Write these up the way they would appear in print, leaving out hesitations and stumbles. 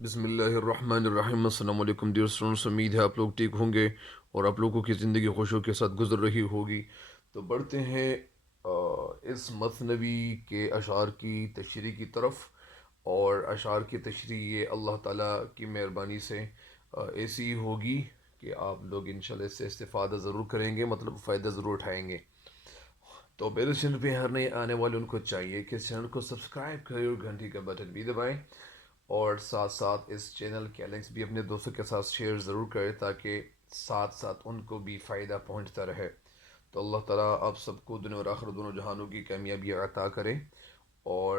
بسم اللہ الرحمن الرحیم۔ السلام علیکم ڈیئر اسٹوڈنٹس، امید ہے آپ لوگ ٹھیک ہوں گے اور آپ لوگوں کی زندگی خوشیوں کے ساتھ گزر رہی ہوگی۔ تو بڑھتے ہیں اس مثنوی کے اشعار کی تشریح کی طرف، اور اشعار کی تشریح یہ اللہ تعالیٰ کی مہربانی سے ایسی ہوگی کہ آپ لوگ انشاءاللہ اس سے استفادہ ضرور کریں گے، مطلب فائدہ ضرور اٹھائیں گے۔ تو میرے چینل پہ ہر نئے آنے والے ان کو چاہیے کہ اس چینل کو سبسکرائب کریں اور گھنٹی کا بٹن بھی دبائیں، اور ساتھ ساتھ اس چینل کے لنکس بھی اپنے دوستوں کے ساتھ شیئر ضرور کریں تاکہ ساتھ ساتھ ان کو بھی فائدہ پہنچتا رہے۔ تو اللہ تعالیٰ آپ سب کو دنیا اور آخرت دونوں جہانوں کی کامیابی عطا کرے، اور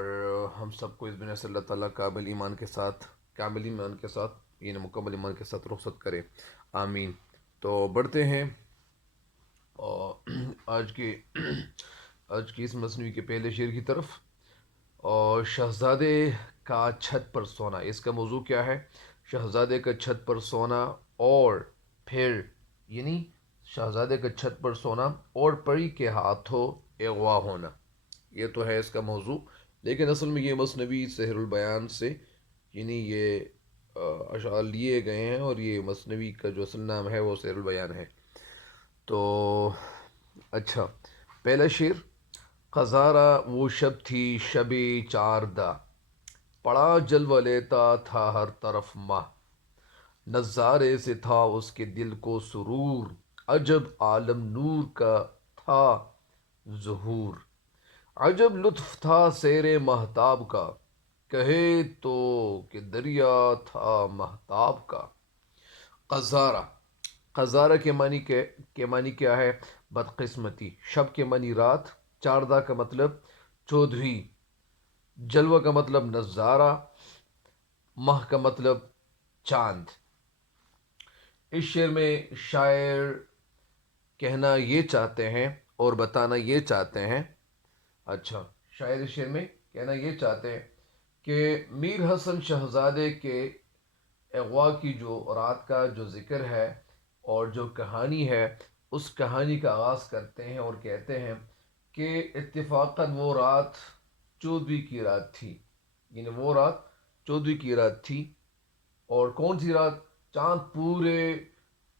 ہم سب کو اس دنیا سے اللہ تعالیٰ کامل ایمان کے ساتھ یعنی مکمل ایمان کے ساتھ رخصت کرے، آمین۔ تو بڑھتے ہیں اور آج کی اس مصنوعی کے پہلے شعر کی طرف۔ اور شہزادے کا چھت پر سونا، اس کا موضوع کیا ہے؟ شہزادے کا چھت پر سونا، اور پھر یعنی شہزادے کا چھت پر سونا اور پری کے ہاتھوں اغوا ہونا، یہ تو ہے اس کا موضوع۔ لیکن اصل میں یہ مثنوی سحر البیان سے یعنی یہ اشعار لیے گئے ہیں، اور یہ مثنوی کا جو اصل نام ہے وہ سحر البیان ہے۔ تو اچھا، پہلا شعر۔ خزارہ وہ شب تھی شب چاردہ، پڑا جلوہ لیتا تھا ہر طرف ماہ، نظارے سے تھا اس کے دل کو سرور، عجب عالم نور کا تھا ظہور، عجب لطف تھا سیر مہتاب کا، کہے تو کہ دریا تھا مہتاب کا۔ قذارہ، قذارہ کے معنی کیا ہے؟ بدقسمتی۔ شب کے معنی رات، چاردہ کا مطلب چودھویں، جلوہ کا مطلب نظارہ، ماہ کا مطلب چاند۔ اس شعر میں شاعر کہنا یہ چاہتے ہیں اور بتانا یہ چاہتے ہیں، اچھا، شاعر اس شعر میں کہنا یہ چاہتے ہیں کہ میر حسن شہزادے کے اغوا کی جو رات کا جو ذکر ہے اور جو کہانی ہے، اس کہانی کا آغاز کرتے ہیں اور کہتے ہیں کہ اتفاقاً وہ رات چودھویں کی رات تھی، یعنی وہ رات چودھویں کی رات تھی۔ اور کون سی رات؟ چاند پورے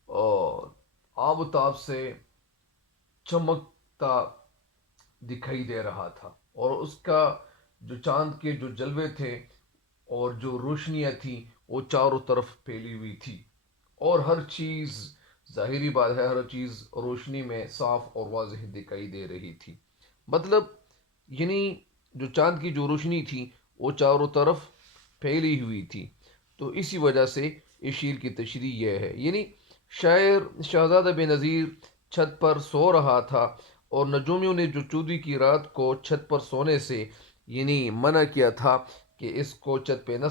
اور آب و تاب سے چمکتا دکھائی دے رہا تھا، اور اس کا جو چاند کے جو جلوے تھے اور جو روشنیاں تھیں وہ چاروں طرف پھیلی ہوئی تھی، اور ہر چیز، ظاہری بات ہے، ہر چیز روشنی میں صاف اور واضح دکھائی دے رہی تھی۔ مطلب یعنی جو چاند کی جو روشنی تھی وہ چاروں طرف پھیلی ہوئی تھی۔ تو اسی وجہ سے اس شعر کی تشریح یہ ہے، یعنی شاعر شہزادہ بے نظیر چھت پر سو رہا تھا، اور نجومیوں نے جو چودھویں کی رات کو چھت پر سونے سے یعنی منع کیا تھا کہ اس کو چھت پہ نہ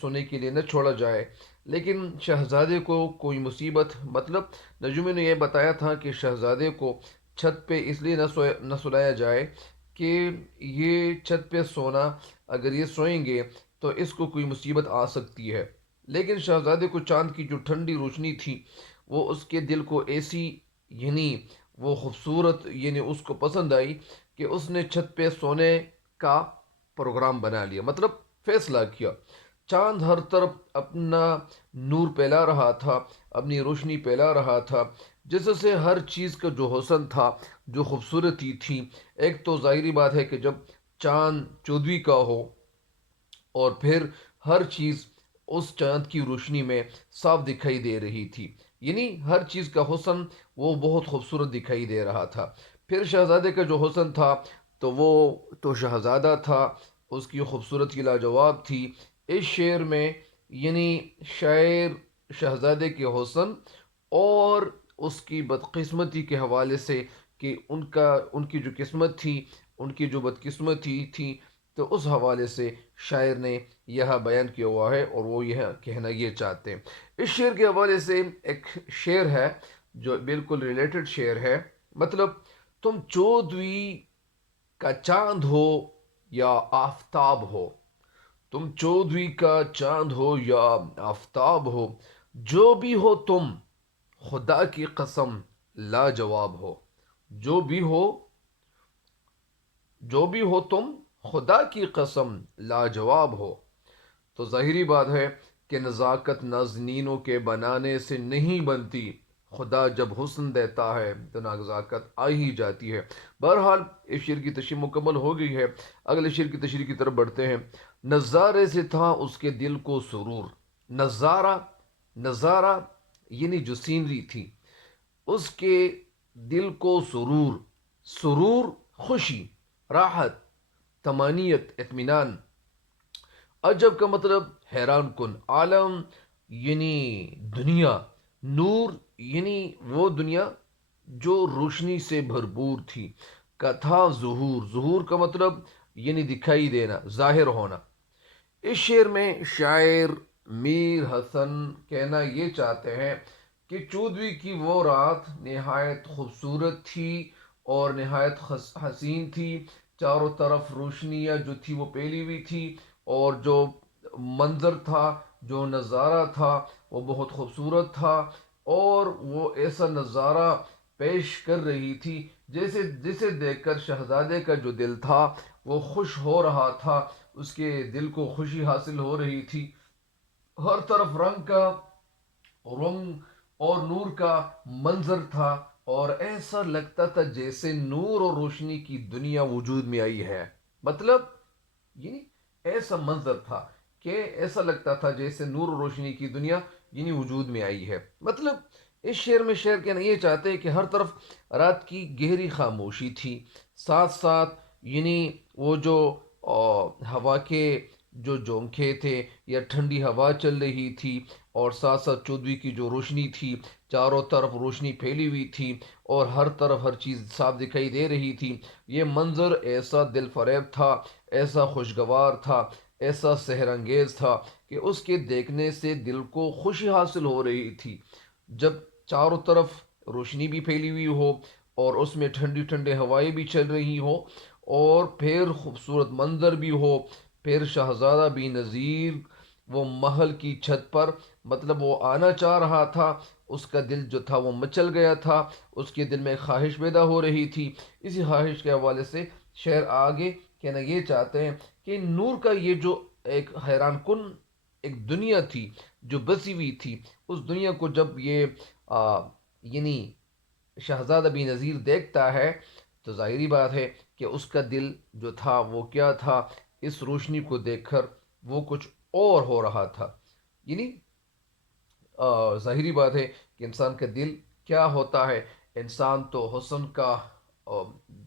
سونے کے لیے نہ چھوڑا جائے، لیکن شہزادے کو کوئی مصیبت، مطلب نجومیوں نے یہ بتایا تھا کہ شہزادے کو چھت پہ اس لیے نہ سلایا جائے کہ یہ چھت پہ سونا، اگر یہ سوئیں گے تو اس کو کوئی مصیبت آ سکتی ہے۔ لیکن شہزادے کو چاند کی جو ٹھنڈی روشنی تھی وہ اس کے دل کو ایسی یعنی وہ خوبصورت یعنی اس کو پسند آئی کہ اس نے چھت پہ سونے کا پروگرام بنا لیا، مطلب فیصلہ کیا۔ چاند ہر طرف اپنا نور پھیلا رہا تھا، اپنی روشنی پھیلا رہا تھا، جس سے ہر چیز کا جو حسن تھا، جو خوبصورتی تھی۔ ایک تو ظاہری بات ہے کہ جب چاند چودھویں کا ہو اور پھر ہر چیز اس چاند کی روشنی میں صاف دکھائی دے رہی تھی، یعنی ہر چیز کا حسن وہ بہت خوبصورت دکھائی دے رہا تھا۔ پھر شہزادے کا جو حسن تھا تو وہ تو شہزادہ تھا، اس کی خوبصورتی لاجواب تھی۔ اس شعر میں یعنی شاعر شہزادے کے حسن اور اس کی بدقسمتی کے حوالے سے کہ ان کی جو قسمت تھی، ان کی جو بدقسمتی تھی، تو اس حوالے سے شاعر نے یہ بیان کیا ہوا ہے، اور وہ یہ کہنا یہ چاہتے ہیں۔ اس شعر کے حوالے سے ایک شعر ہے جو بالکل ریلیٹڈ شعر ہے، مطلب تم چودھویں کا چاند ہو یا آفتاب ہو، تم چودھویں کا چاند ہو یا آفتاب ہو، جو بھی ہو تم خدا کی قسم لاجواب ہو، جو بھی ہو جو بھی ہو تم خدا کی قسم لاجواب ہو۔ تو ظاہری بات ہے کہ نزاکت نازنینوں کے بنانے سے نہیں بنتی، خدا جب حسن دیتا ہے تو نزاکت آ ہی جاتی ہے۔ بہرحال اس شعر کی تشریح مکمل ہو گئی ہے، اگلے شعر کی تشریح کی طرف بڑھتے ہیں۔ نظارے سے تھا اس کے دل کو سرور، نظارہ، نظارہ یعنی جو سینری تھی، اس کے دل کو سرور، سرور خوشی، راحت، طمانیت اطمینان، عجب کا مطلب حیران کن، عالم یعنی دنیا، نور یعنی وہ دنیا جو روشنی سے بھرپور تھی، کا تھا ظہور، ظہور کا مطلب یعنی دکھائی دینا، ظاہر ہونا۔ اس شعر میں شاعر میر حسن کہنا یہ چاہتے ہیں کہ چودھویں کی وہ رات نہایت خوبصورت تھی اور نہایت حسین تھی، چاروں طرف روشنیاں جو تھی وہ پھیلی ہوئی تھی، اور جو منظر تھا، جو نظارہ تھا وہ بہت خوبصورت تھا، اور وہ ایسا نظارہ پیش کر رہی تھی جسے دیکھ کر شہزادے کا جو دل تھا وہ خوش ہو رہا تھا، اس کے دل کو خوشی حاصل ہو رہی تھی، ہر طرف رنگ اور نور کا منظر تھا، اور ایسا لگتا تھا جیسے نور اور روشنی کی دنیا وجود میں آئی ہے۔ مطلب یعنی ایسا منظر تھا کہ ایسا لگتا تھا جیسے نور اور روشنی کی دنیا یعنی وجود میں آئی ہے۔ مطلب اس شعر میں شعر کہنا یہ چاہتے ہیں کہ ہر طرف رات کی گہری خاموشی تھی، ساتھ ساتھ یعنی وہ جو ہوا کے جو جھونکے تھے یا ٹھنڈی ہوا چل رہی تھی، اور ساتھ ساتھ چودھویں کی جو روشنی تھی، چاروں طرف روشنی پھیلی ہوئی تھی اور ہر طرف ہر چیز صاف دکھائی دے رہی تھی۔ یہ منظر ایسا دل فریب تھا، ایسا خوشگوار تھا، ایسا سحر انگیز تھا کہ اس کے دیکھنے سے دل کو خوشی حاصل ہو رہی تھی۔ جب چاروں طرف روشنی بھی پھیلی ہوئی ہو اور اس میں ٹھنڈی ٹھنڈی ہوائیں بھی چل رہی ہو، اور پھر خوبصورت منظر بھی ہو، پھر شہزادہ بھی نذیر وہ محل کی چھت پر، مطلب وہ آنا چاہ رہا تھا، اس کا دل جو تھا وہ مچل گیا تھا، اس کے دل میں خواہش پیدا ہو رہی تھی۔ اسی خواہش کے حوالے سے شعر آگے کہنا یہ چاہتے ہیں کہ نور کا یہ جو ایک حیران کن ایک دنیا تھی جو بسی ہوئی تھی، اس دنیا کو جب یہ یعنی شہزادہ بی نذیر دیکھتا ہے تو ظاہری بات ہے کہ اس کا دل جو تھا وہ کیا تھا، اس روشنی کو دیکھ کر وہ کچھ اور ہو رہا تھا۔ یعنی ظاہری بات ہے کہ انسان کا دل کیا ہوتا ہے، انسان تو حسن کا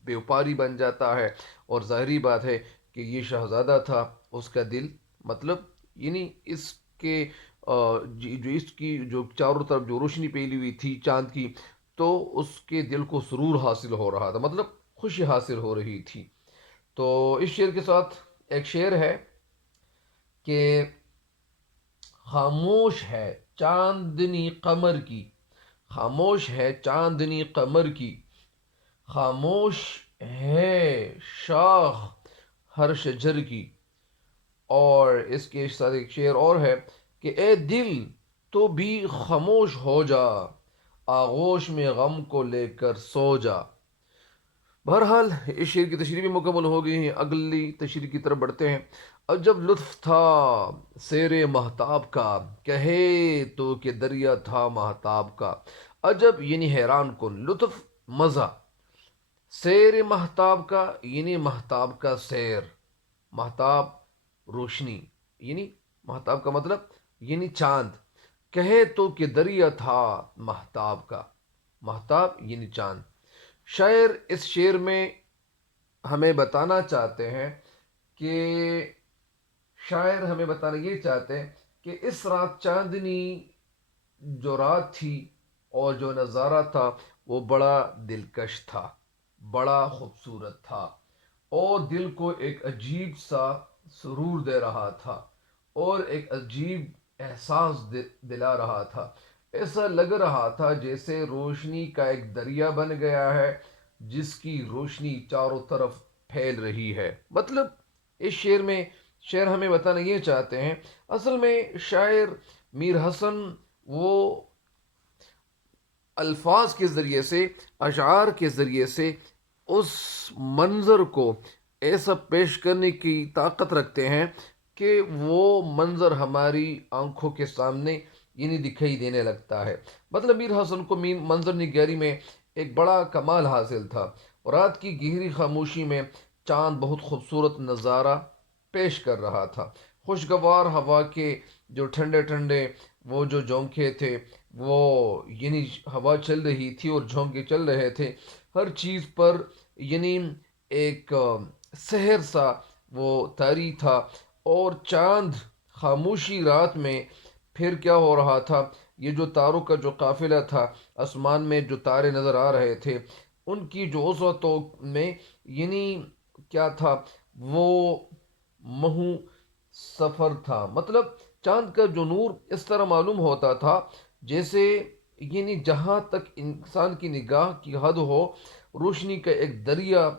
بیوپاری بن جاتا ہے، اور ظاہری بات ہے کہ یہ شہزادہ تھا، اس کا دل مطلب یعنی اس کے جو اس کی جو چاروں طرف جو روشنی پھیلی ہوئی تھی چاند کی، تو اس کے دل کو سرور حاصل ہو رہا تھا، مطلب خوشی حاصل ہو رہی تھی۔ تو اس شعر کے ساتھ ایک شعر ہے کہ خاموش ہے چاندنی قمر کی، خاموش ہے چاندنی قمر کی، خاموش ہے شاخ ہر شجر کی۔ اور اس کے ساتھ ایک شعر اور ہے کہ اے دل تو بھی خاموش ہو جا، آغوش میں غم کو لے کر سو جا۔ بہرحال اس شعر کی تشریح بھی مکمل ہو گئی ہے، اگلی تشریح کی طرف بڑھتے ہیں۔ عجب لطف تھا سیر مہتاب کا، کہے تو کہ دریا تھا مہتاب کا، عجب یعنی حیران کن، لطف مزہ، سیر مہتاب کا یعنی مہتاب کا سیر، مہتاب روشنی، یعنی مہتاب کا مطلب یعنی چاند، کہے تو کہ دریا تھا مہتاب کا، مہتاب یعنی چاند۔ شاعر اس شعر میں ہمیں بتانا چاہتے ہیں کہ شاعر ہمیں بتانا یہ چاہتے ہیں کہ اس رات چاندنی جو رات تھی اور جو نظارہ تھا وہ بڑا دلکش تھا، بڑا خوبصورت تھا، اور دل کو ایک عجیب سا سرور دے رہا تھا، اور ایک عجیب احساس دلا رہا تھا۔ ایسا لگ رہا تھا جیسے روشنی کا ایک دریا بن گیا ہے جس کی روشنی چاروں طرف پھیل رہی ہے۔ مطلب اس شعر میں شعر ہمیں بتانا یہ چاہتے ہیں، اصل میں شاعر میر حسن وہ الفاظ کے ذریعے سے، اشعار کے ذریعے سے اس منظر کو ایسا پیش کرنے کی طاقت رکھتے ہیں کہ وہ منظر ہماری آنکھوں کے سامنے دکھائی دینے لگتا ہے۔ مطلب میر حسن کو منظر نگاری میں ایک بڑا کمال حاصل تھا، اور رات کی گہری خاموشی میں چاند بہت خوبصورت نظارہ پیش کر رہا تھا۔ خوشگوار ہوا کے جو ٹھنڈے ٹھنڈے وہ جو جھونکے تھے، وہ ہوا چل رہی تھی اور جھونکے چل رہے تھے، ہر چیز پر یعنی ایک سحر سا وہ طاری تھا۔ اور چاند خاموشی رات میں پھر کیا ہو رہا تھا، یہ جو تاروں کا جو قافلہ تھا، آسمان میں جو تارے نظر آ رہے تھے، ان کی جو وسعتوں میں یعنی کیا تھا، وہ مہو سفر تھا۔ مطلب چاند کا جو نور اس طرح معلوم ہوتا تھا جیسے جہاں تک انسان کی نگاہ کی حد ہو، روشنی کا ایک دریا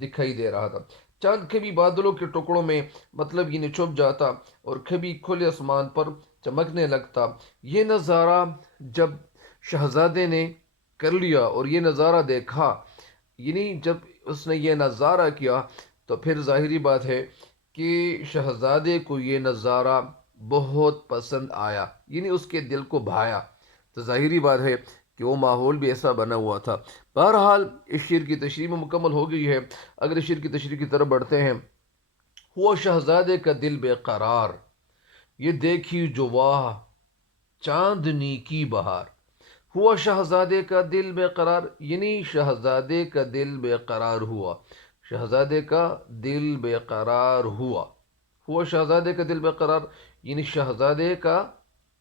دکھائی دے رہا تھا۔ چاند کبھی بادلوں کے ٹکڑوں میں مطلب چھپ جاتا، اور کبھی کھلے آسمان پر چمکنے لگتا۔ یہ نظارہ جب شہزادے نے کر لیا اور یہ نظارہ دیکھا، جب اس نے یہ نظارہ کیا، تو پھر ظاہری بات ہے کہ شہزادے کو یہ نظارہ بہت پسند آیا، اس کے دل کو بھایا۔ تو ظاہری بات ہے کہ وہ ماحول بھی ایسا بنا ہوا تھا۔ بہرحال اس شعر کی تشریح میں مکمل ہو گئی ہے۔ اگر اس شعر کی تشریح کی طرف بڑھتے ہیں، ہوا شہزادے کا دل بے قرار، یہ دیکھی جو واہ چاندنی کی بہار۔ ہوا شہزادے کا دل بے قرار، شہزادے کا دل بے قرار ہوا، شہزادے کا دل بے قرار ہوا۔ ہوا شہزادے کا دل بے قرار، شہزادے کا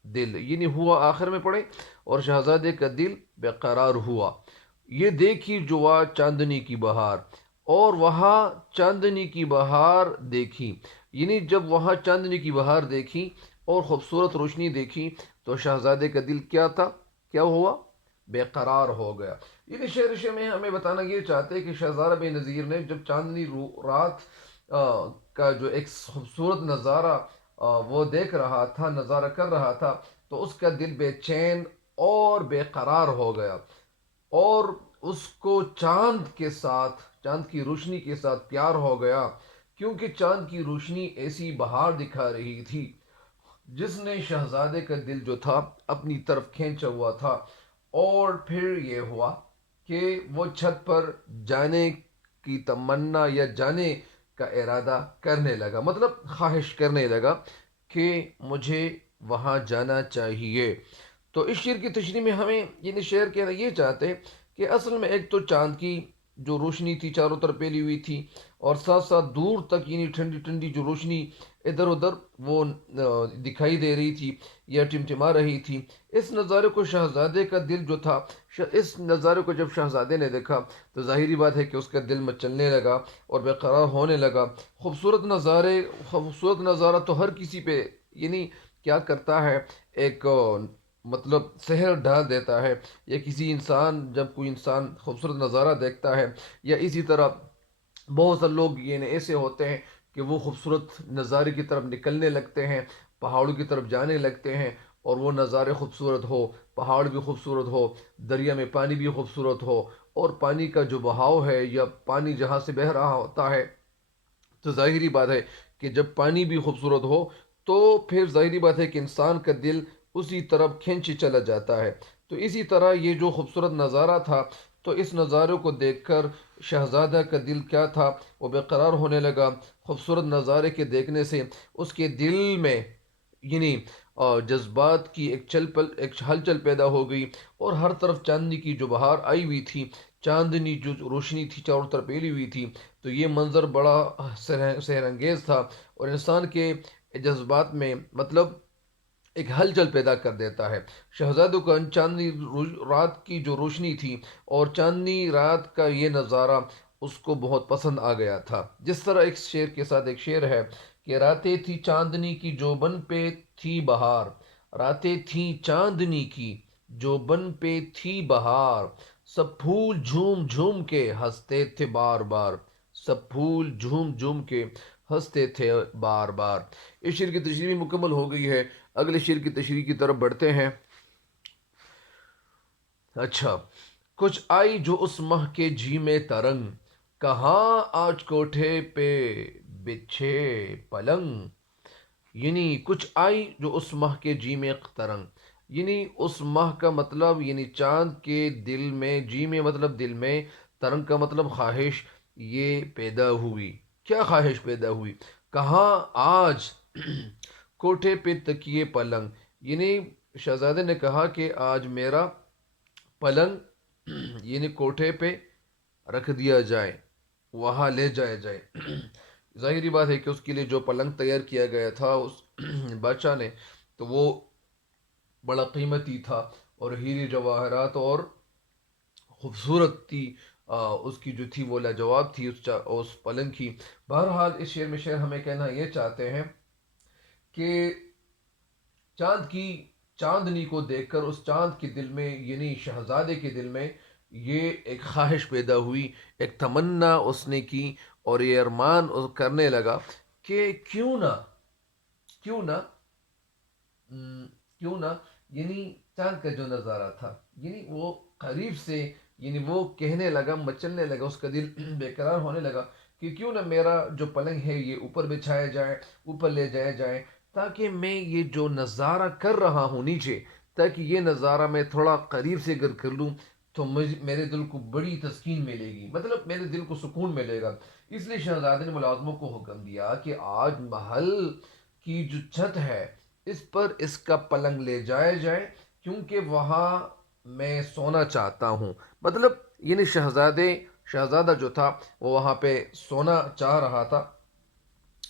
دل، ہوا آخر میں پڑے، اور شہزادے کا دل بے قرار ہوا۔ یہ دیکھی جو واہ چاندنی کی بہار، اور وہاں چاندنی کی بہار دیکھی، جب وہاں چاندنی کی بہار دیکھی اور خوبصورت روشنی دیکھی، تو شہزادے کا دل کیا ہوا؟ بے قرار ہو گیا۔ شعر میں ہمیں بتانا یہ چاہتے کہ شہزادہ بے نظیر نے جب چاندنی رات کا جو ایک خوبصورت نظارہ وہ دیکھ رہا تھا، نظارہ کر رہا تھا، تو اس کا دل بے چین اور بے قرار ہو گیا، اور اس کو چاند کے ساتھ، چاند کی روشنی کے ساتھ پیار ہو گیا، کیونکہ چاند کی روشنی ایسی بہار دکھا رہی تھی جس نے شہزادے کا دل جو تھا اپنی طرف کھینچا ہوا تھا۔ اور پھر یہ ہوا کہ وہ چھت پر جانے کی تمنا یا جانے کا ارادہ کرنے لگا، مطلب خواہش کرنے لگا کہ مجھے وہاں جانا چاہیے۔ تو اس شعر کی تشریح میں ہمیں شعر کہنا یہ چاہتے کہ اصل میں ایک تو چاند کی جو روشنی تھی چاروں طرف پھیلی ہوئی تھی، اور ساتھ ساتھ دور تک ٹھنڈی ٹھنڈی جو روشنی ادھر ادھر وہ دکھائی دے رہی تھی یا ٹمٹما رہی تھی۔ اس نظارے کو شہزادے کا دل جو تھا، اس نظارے کو جب شہزادے نے دیکھا، تو ظاہری بات ہے کہ اس کا دل مچلنے لگا اور بے قرار ہونے لگا۔ خوبصورت نظارہ تو ہر کسی پہ کیا کرتا ہے، ایک مطلب سحر ڈال دیتا ہے، یا کسی انسان جب کوئی انسان خوبصورت نظارہ دیکھتا ہے، یا اسی طرح بہت سے لوگ ایسے ہوتے ہیں کہ وہ خوبصورت نظارے کی طرف نکلنے لگتے ہیں، پہاڑوں کی طرف جانے لگتے ہیں، اور وہ نظارے خوبصورت ہو، پہاڑ بھی خوبصورت ہو، دریا میں پانی بھی خوبصورت ہو، اور پانی کا جو بہاؤ ہے یا پانی جہاں سے بہہ رہا ہوتا ہے، تو ظاہری بات ہے کہ جب پانی بھی خوبصورت ہو، تو پھر ظاہری بات ہے کہ انسان کا دل اسی طرف کھینچ چلا جاتا ہے۔ تو اسی طرح یہ جو خوبصورت نظارہ تھا، تو اس نظارے کو دیکھ کر شہزادہ کا دل کیا تھا، وہ بے قرار ہونے لگا۔ خوبصورت نظارے کے دیکھنے سے اس کے دل میں جذبات کی ایک ہلچل پیدا ہو گئی، اور ہر طرف چاندنی کی جو بہار آئی ہوئی تھی، چاندنی جو روشنی تھی چاروں طرف پھیلی ہوئی تھی، تو یہ منظر بڑا سحر انگیز تھا، اور انسان کے جذبات میں مطلب ایک ہلچل پیدا کر دیتا ہے۔ شہزادوں کا چاندنی رات کی جو روشنی تھی اور چاندنی رات کا یہ نظارہ اس کو بہت پسند آ گیا تھا۔ جس طرح ایک شعر کے ساتھ ایک شعر ہے کہ راتیں تھی چاندنی کی جو بن پہ تھی بہار، راتیں تھیں چاندنی کی جو بن پہ تھی بہار، سب پھول جھوم جھوم کے ہنستے تھے بار بار، سب پھول جھوم جھوم کے ہنستے تھے بار بار۔ اس شعر کی تشریح مکمل ہو گئی ہے۔ اگلے شعر کی تشریح کی طرف بڑھتے ہیں۔ اچھا، کچھ آئی جو اس ماہ کے جی میں ترنگ، کہاں آج کوٹھے پہ بچھے پلنگ، یعنی کچھ آئی جو اس ماہ کے جی میں ترنگ، یعنی اس ماہ کا مطلب یعنی چاند کے دل میں، جی میں مطلب دل میں، ترنگ کا مطلب خواہش، یہ پیدا ہوئی۔ کیا خواہش پیدا ہوئی؟ کہاں آج کوٹھے پہ تکیے پلنگ، یعنی شہزادے نے کہا کہ آج میرا پلنگ یعنی کوٹھے پہ رکھ دیا جائے، وہاں لے جایا جائے۔ ظاہری بات ہے کہ اس کے لیے جو پلنگ تیار کیا گیا تھا اس بادشاہ نے، تو وہ بڑا قیمتی تھا، اور ہیرے جواہرات اور خوبصورت تھی، اس کی جو تھی وہ لاجواب تھی اس پلنگ کی۔ بہرحال اس شعر میں شعر ہمیں کہنا یہ چاہتے ہیں کہ چاند کی چاندنی کو دیکھ کر اس چاند کے دل میں یعنی شہزادے کے دل میں یہ ایک خواہش پیدا ہوئی، ایک تمنا اس نے کی، اور یہ ارمان کرنے لگا کہ کیوں نہ کیوں نہ یعنی چاند کا جو نظارہ تھا، یعنی وہ قریب سے، یعنی وہ کہنے لگا، مچلنے لگا، اس کا دل بے قرار ہونے لگا کہ کیوں نہ میرا جو پلنگ ہے یہ اوپر بچھایا جائے، اوپر لے جایا جائے، تاکہ میں یہ جو نظارہ کر رہا ہوں نیچے، تاکہ یہ نظارہ میں تھوڑا قریب سے اگر کر لوں تو میرے دل کو بڑی تسکین ملے گی، مطلب میرے دل کو سکون ملے گا۔ اس لیے شہزادے نے ملازموں کو حکم دیا کہ آج محل کی جو چھت ہے اس پر اس کا پلنگ لے جایا جائے، کیونکہ وہاں میں سونا چاہتا ہوں۔ مطلب یعنی شہزادہ جو تھا وہ وہاں پہ سونا چاہ رہا تھا۔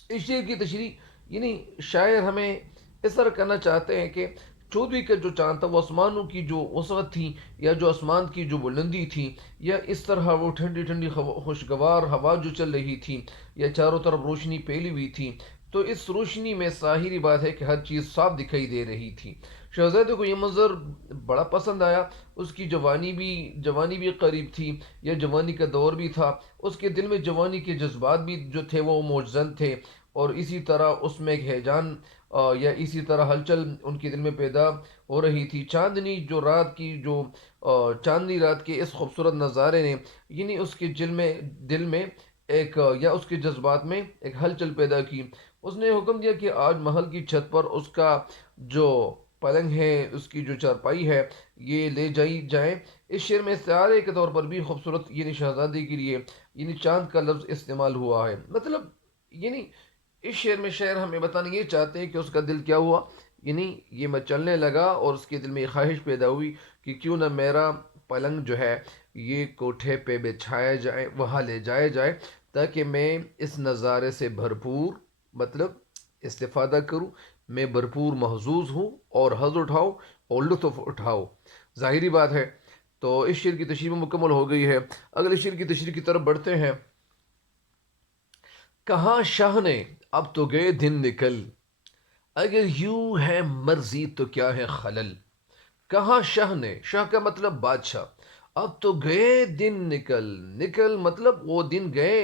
اس شعر کی تشریح یعنی شاعر ہمیں اس طرح کرنا چاہتے ہیں کہ چودھری کا جو چاند تھا وہ آسمانوں کی جو وسعت تھی، یا جو آسمان کی جو بلندی تھی، یا اس طرح وہ ٹھنڈی ٹھنڈی خوشگوار ہوا جو چل رہی تھی، یا چاروں طرف روشنی پھیلی ہوئی تھی، تو اس روشنی میں ظاہری بات ہے کہ ہر چیز صاف دکھائی دے رہی تھی۔ شہزادے کو یہ منظر بڑا پسند آیا، اس کی جوانی بھی قریب تھی، یا جوانی کا دور بھی تھا، اس کے دل میں جوانی کے جذبات بھی جو تھے وہ موجزن تھے، اور اسی طرح اس میں ایک ہیجان یا اسی طرح ہلچل ان کے دل میں پیدا ہو رہی تھی۔ چاندنی رات کے اس خوبصورت نظارے نے یعنی اس کے دل میں ایک یا اس کے جذبات میں ایک ہلچل پیدا کی۔ اس نے حکم دیا کہ آج محل کی چھت پر اس کا جو پلنگ ہے، اس کی جو چارپائی ہے، یہ لے جائی جائے۔ اس شعر میں استعارے کے طور پر بھی خوبصورت یعنی شہزادی کے لیے یعنی چاند کا لفظ استعمال ہوا ہے۔ مطلب یعنی اس شعر میں شعر ہمیں بتانا یہ چاہتے ہیں کہ اس کا دل کیا ہوا، یعنی یہ مچلنے لگا، اور اس کے دل میں یہ خواہش پیدا ہوئی کہ کیوں نہ میرا پلنگ جو ہے یہ کوٹھے پہ بچھایا جائے، وہاں لے جایا جائے، تاکہ میں اس نظارے سے بھرپور مطلب استفادہ کروں، میں بھرپور محظوظ ہوں، اور حظ اٹھاؤں اور لطف اٹھاؤں۔ ظاہری بات ہے تو اس شعر کی تشریح مکمل ہو گئی ہے۔ اگلے شعر کی تشریح کی طرف بڑھتے ہیں۔ کہاں شاہ نے اب تو گئے دن نکل، اگر یوں ہے مرضی تو کیا ہے خلل۔ کہاں شاہ نے، شاہ کا مطلب بادشاہ، اب تو گئے دن نکل مطلب وہ دن گئے۔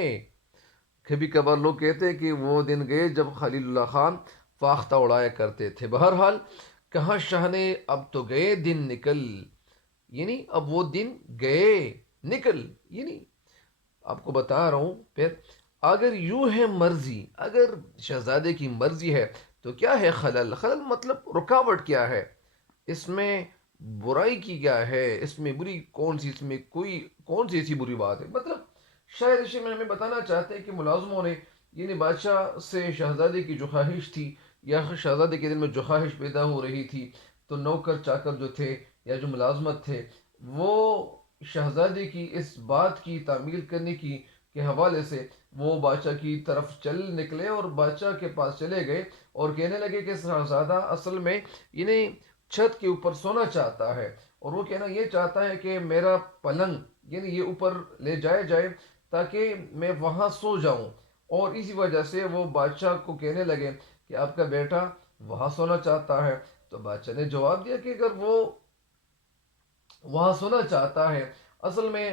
کبھی کبھار لوگ کہتے ہیں کہ وہ دن گئے جب خلیل اللہ خان فاختہ اڑایا کرتے تھے۔ بہرحال کہاں شاہ نے اب تو گئے دن نکل، یعنی اب وہ دن گئے، نکل یعنی آپ کو بتا رہا ہوں پھر، اگر یوں ہے مرضی، اگر شہزادے کی مرضی ہے تو کیا ہے خلل؟ خلل مطلب رکاوٹ کیا ہے، اس میں برائی کی کیا ہے، اس میں بری کون سی، اس میں کوئی کون سی ایسی بری بات ہے؟ مطلب شاعر اس میں ہمیں بتانا چاہتے ہیں کہ ملازموں نے یعنی بادشاہ سے شہزادے کی جو خواہش تھی، یا شہزادے کے دل میں جو خواہش پیدا ہو رہی تھی، تو نوکر چاکر جو تھے یا جو ملازمت تھے، وہ شہزادے کی اس بات کی تعمیل کرنے کی کے حوالے سے وہ بادشاہ کی طرف چل نکلے، اور بادشاہ کے پاس چلے گئے، اور کہنے لگے کہ شہزادہ اصل میں یعنی چھت کے اوپر سونا چاہتا ہے، اور وہ کہنا یہ چاہتا ہے کہ میرا پلنگ یعنی یہ اوپر لے جایا جائے تاکہ میں وہاں سو جاؤں۔ اور اسی وجہ سے وہ بادشاہ کو کہنے لگے کہ آپ کا بیٹا وہاں سونا چاہتا ہے۔ تو بادشاہ نے جواب دیا کہ اگر وہ وہاں سونا چاہتا ہے، اصل میں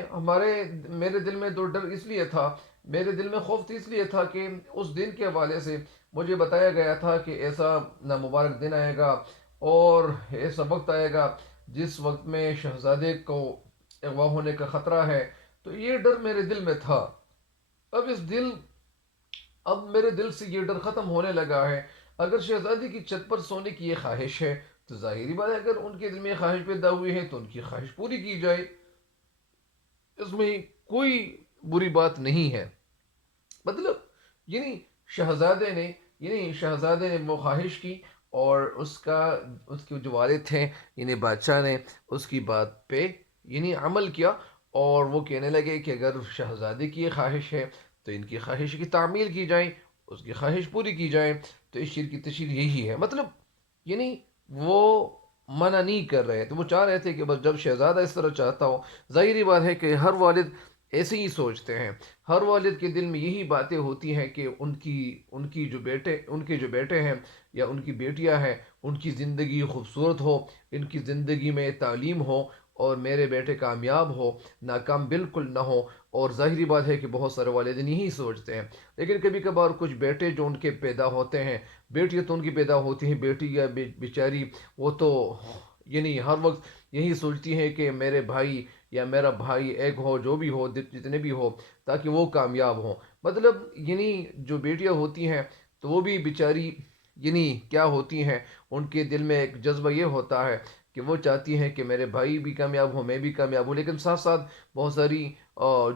میرے دل میں تو ڈر اس لیے تھا، میرے دل میں خوف تو اس لیے تھا کہ اس دن کے حوالے سے مجھے بتایا گیا تھا کہ ایسا نامبارک دن آئے گا، اور ایسا وقت آئے گا جس وقت میں شہزادے کو اغوا ہونے کا خطرہ ہے، تو یہ ڈر میرے دل میں تھا۔ اب اب میرے دل سے یہ ڈر ختم ہونے لگا ہے، اگر شہزادی کی چھت پر سونے کی یہ خواہش ہے تو ظاہری بات ہے اگر ان کے دل میں یہ خواہش پیدا ہوئی ہے تو ان کی خواہش پوری کی جائے، اس میں کوئی بری بات نہیں ہے۔ مطلب یعنی شہزادے نے وہ خواہش کی، اور اس کے جو والد تھے یعنی بادشاہ نے اس کی بات پہ یعنی عمل کیا، اور وہ کہنے لگے کہ اگر شہزادے کی یہ خواہش ہے تو ان کی خواہش کی تعمیل کی جائے، اس کی خواہش پوری کی جائے۔ تو اس شعر کی تشریح یہی ہے، مطلب یعنی وہ منع نہیں کر رہے تھے، وہ چاہ رہے تھے کہ بس جب شہزادہ اس طرح چاہتا ہو، ظاہری بات ہے کہ ہر والد ایسے ہی سوچتے ہیں، ہر والد کے دل میں یہی باتیں ہوتی ہیں کہ ان کی ان کے جو بیٹے ہیں یا ان کی بیٹیاں ہیں، ان کی زندگی خوبصورت ہو، ان کی زندگی میں تعلیم ہو، اور میرے بیٹے کامیاب ہو، ناکام بالکل نہ ہو۔ اور ظاہری بات ہے کہ بہت سارے والدین یہی سوچتے ہیں، لیکن کبھی کبھار کچھ بیٹے جو ان کے پیدا ہوتے ہیں، بیٹیاں تو ان کی پیدا ہوتی ہیں، بیٹی یا بیچاری وہ تو یعنی ہر وقت یہی سوچتی ہے کہ میرے بھائی یا میرا بھائی ایک ہو، جو بھی ہو، جتنے بھی ہو، تاکہ وہ کامیاب ہوں۔ مطلب یعنی جو بیٹیاں ہوتی ہیں تو وہ بھی بیچاری یعنی کیا ہوتی ہیں، ان کے دل میں ایک جذبہ یہ ہوتا ہے کہ وہ چاہتی ہیں کہ میرے بھائی بھی کامیاب ہوں، میں بھی کامیاب ہوں، لیکن ساتھ ساتھ بہت ساری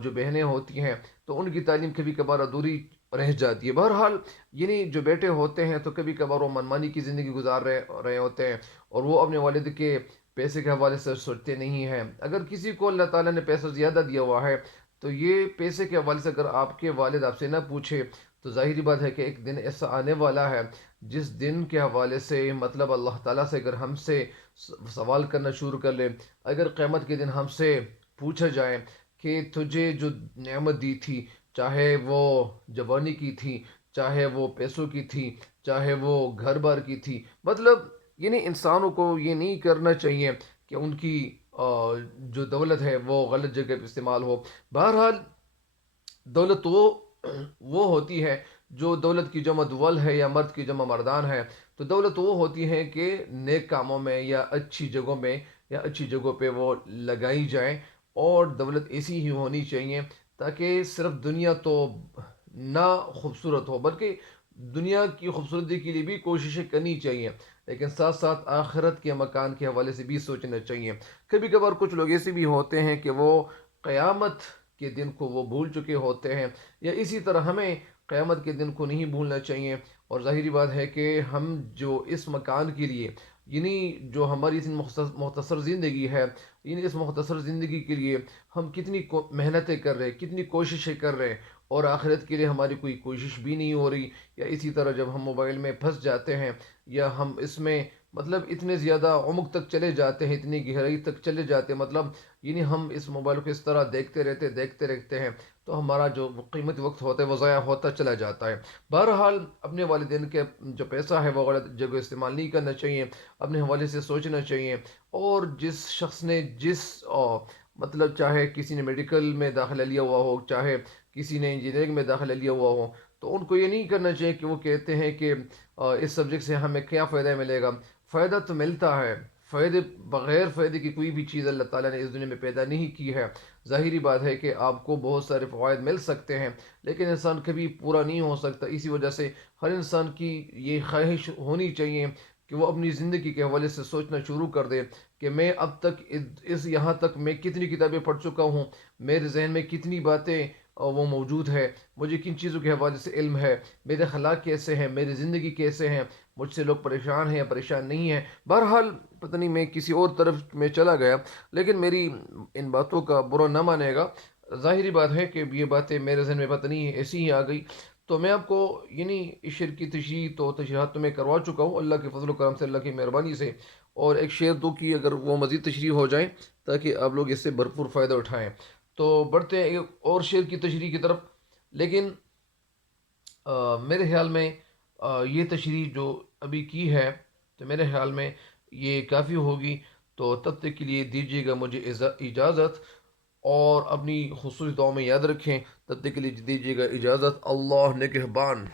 جو بہنیں ہوتی ہیں تو ان کی تعلیم کبھی کبھار ادھوری رہ جاتی ہے۔ بہرحال یعنی جو بیٹے ہوتے ہیں تو کبھی کبھار وہ منمانی کی زندگی گزار رہے ہوتے ہیں، اور وہ اپنے والد کے پیسے کے حوالے سے سوچتے نہیں ہیں۔ اگر کسی کو اللہ تعالیٰ نے پیسہ زیادہ دیا ہوا ہے تو یہ پیسے کے حوالے سے اگر آپ کے والد آپ سے نہ پوچھے تو ظاہری بات ہے کہ ایک دن ایسا آنے والا ہے جس دن کے حوالے سے مطلب اللہ تعالیٰ سے اگر ہم سے سوال کرنا شروع کر لے، اگر قیامت کے دن ہم سے پوچھا جائے کہ تجھے جو نعمت دی تھی، چاہے وہ جوانی کی تھی، چاہے وہ پیسوں کی تھی، چاہے وہ گھر بار کی تھی، مطلب یعنی انسانوں کو یہ نہیں کرنا چاہیے کہ ان کی جو دولت ہے وہ غلط جگہ پہ استعمال ہو۔ بہرحال دولت وہ ہوتی ہے، جو دولت کی جمع دول ہے یا مرد کی جمع مردان ہے، تو دولت وہ ہوتی ہے کہ نیک کاموں میں یا اچھی جگہوں میں یا اچھی جگہوں پہ وہ لگائی جائیں، اور دولت ایسی ہی ہونی چاہیے تاکہ صرف دنیا تو نہ خوبصورت ہو بلکہ دنیا کی خوبصورتی کے لیے بھی کوششیں کرنی چاہیے، لیکن ساتھ ساتھ آخرت کے مکان کے حوالے سے بھی سوچنا چاہیے۔ کبھی کبھار کچھ لوگ ایسے بھی ہوتے ہیں کہ وہ قیامت کے دن کو وہ بھول چکے ہوتے ہیں، یا اسی طرح ہمیں قیامت کے دن کو نہیں بھولنا چاہیے۔ اور ظاہری بات ہے کہ ہم جو اس مکان کے لیے یعنی جو ہماری اس مختصر زندگی ہے، یعنی اس مختصر زندگی کے لیے ہم کتنی محنتیں کر رہے، کتنی کوششیں کر رہے، اور آخرت کے لیے ہماری کوئی کوشش بھی نہیں ہو رہی، یا اسی طرح جب ہم موبائل میں پھنس جاتے ہیں یا ہم اس میں مطلب اتنے زیادہ عمق تک چلے جاتے ہیں، اتنی گہرائی تک چلے جاتے ہیں، مطلب یعنی ہم اس موبائل کو اس طرح دیکھتے رہتے ہیں تو ہمارا جو قیمتی وقت ہوتا ہے وہ ضائع ہوتا چلا جاتا ہے۔ بہرحال اپنے والدین کے جو پیسہ ہے وہ غلط جگہ استعمال نہیں کرنا چاہیے، اپنے حوالے سے سوچنا چاہیے۔ اور جس شخص نے مطلب چاہے کسی نے میڈیکل میں داخلہ لیا ہوا ہو، چاہے کسی نے انجینئرنگ میں داخلہ لیا ہوا ہو، تو ان کو یہ نہیں کرنا چاہیے کہ وہ کہتے ہیں کہ اس سبجیکٹ سے ہمیں کیا فائدہ ملے گا۔ فائدہ تو ملتا ہے، فائدے بغیر فائدے کی کوئی بھی چیز اللہ تعالیٰ نے اس دنیا میں پیدا نہیں کی ہے۔ ظاہری بات ہے کہ آپ کو بہت سارے فوائد مل سکتے ہیں، لیکن انسان کبھی پورا نہیں ہو سکتا، اسی وجہ سے ہر انسان کی یہ خواہش ہونی چاہیے کہ وہ اپنی زندگی کے حوالے سے سوچنا شروع کر دے کہ میں اب تک یہاں تک میں کتنی کتابیں پڑھ چکا ہوں، میرے ذہن میں کتنی باتیں وہ موجود ہے، مجھے کن چیزوں کے حوالے سے علم ہے، میرے اخلاق کیسے ہیں، میری زندگی کیسے ہیں، مجھ سے لوگ پریشان ہیں یا پریشان نہیں ہیں۔ بہرحال پتہ نہیں میں کسی اور طرف میں چلا گیا، لیکن میری ان باتوں کا برا نہ مانے گا۔ ظاہری بات ہے کہ یہ باتیں میرے ذہن میں پتہ نہیں ہے ایسی ہی آ گئی، تو میں آپ کو یعنی اس شعر کی تشریحات تو میں کروا چکا ہوں اللہ کے فضل و کرم سے، اللہ کی مہربانی سے، اور ایک شعر دو کی اگر وہ مزید تشریح ہو جائیں تاکہ آپ لوگ اس سے بھرپور فائدہ اٹھائیں۔ تو بڑھتے ہیں ایک اور شعر کی تشریح کی طرف، لیکن میرے خیال میں یہ تشریح جو ابھی کی ہے تو میرے خیال میں یہ کافی ہوگی، تو تب تک کے لیے دیجیے گا مجھے اجازت، اور اپنی خصوصی دعاؤں میں یاد رکھیں۔ تب تک کے لیے دیجیے گا اجازت، اللہ نگہبان۔